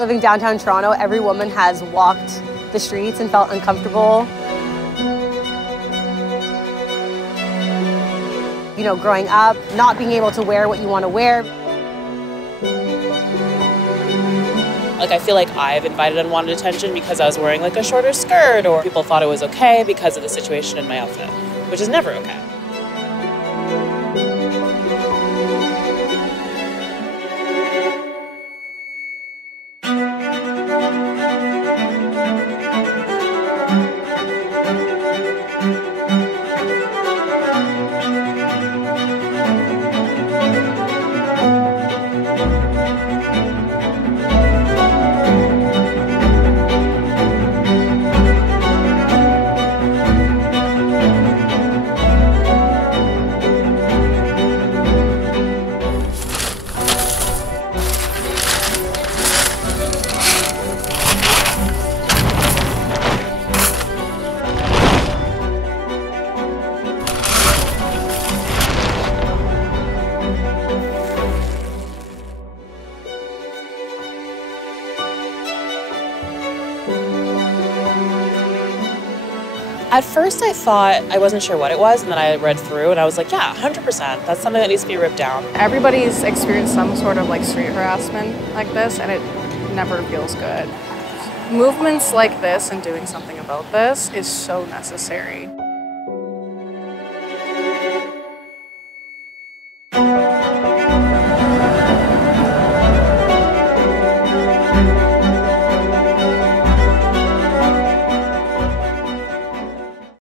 Living downtown Toronto, every woman has walked the streets and felt uncomfortable. You know, growing up, not being able to wear what you want to wear. Like, I feel like I've invited unwanted attention because I was wearing like a shorter skirt, or people thought it was okay because of the situation in my outfit, which is never okay. At first I thought, I wasn't sure what it was, and then I read through and I was like, yeah, 100%, that's something that needs to be ripped down. Everybody's experienced some sort of like street harassment like this, and it never feels good. Movements like this and doing something about this is so necessary.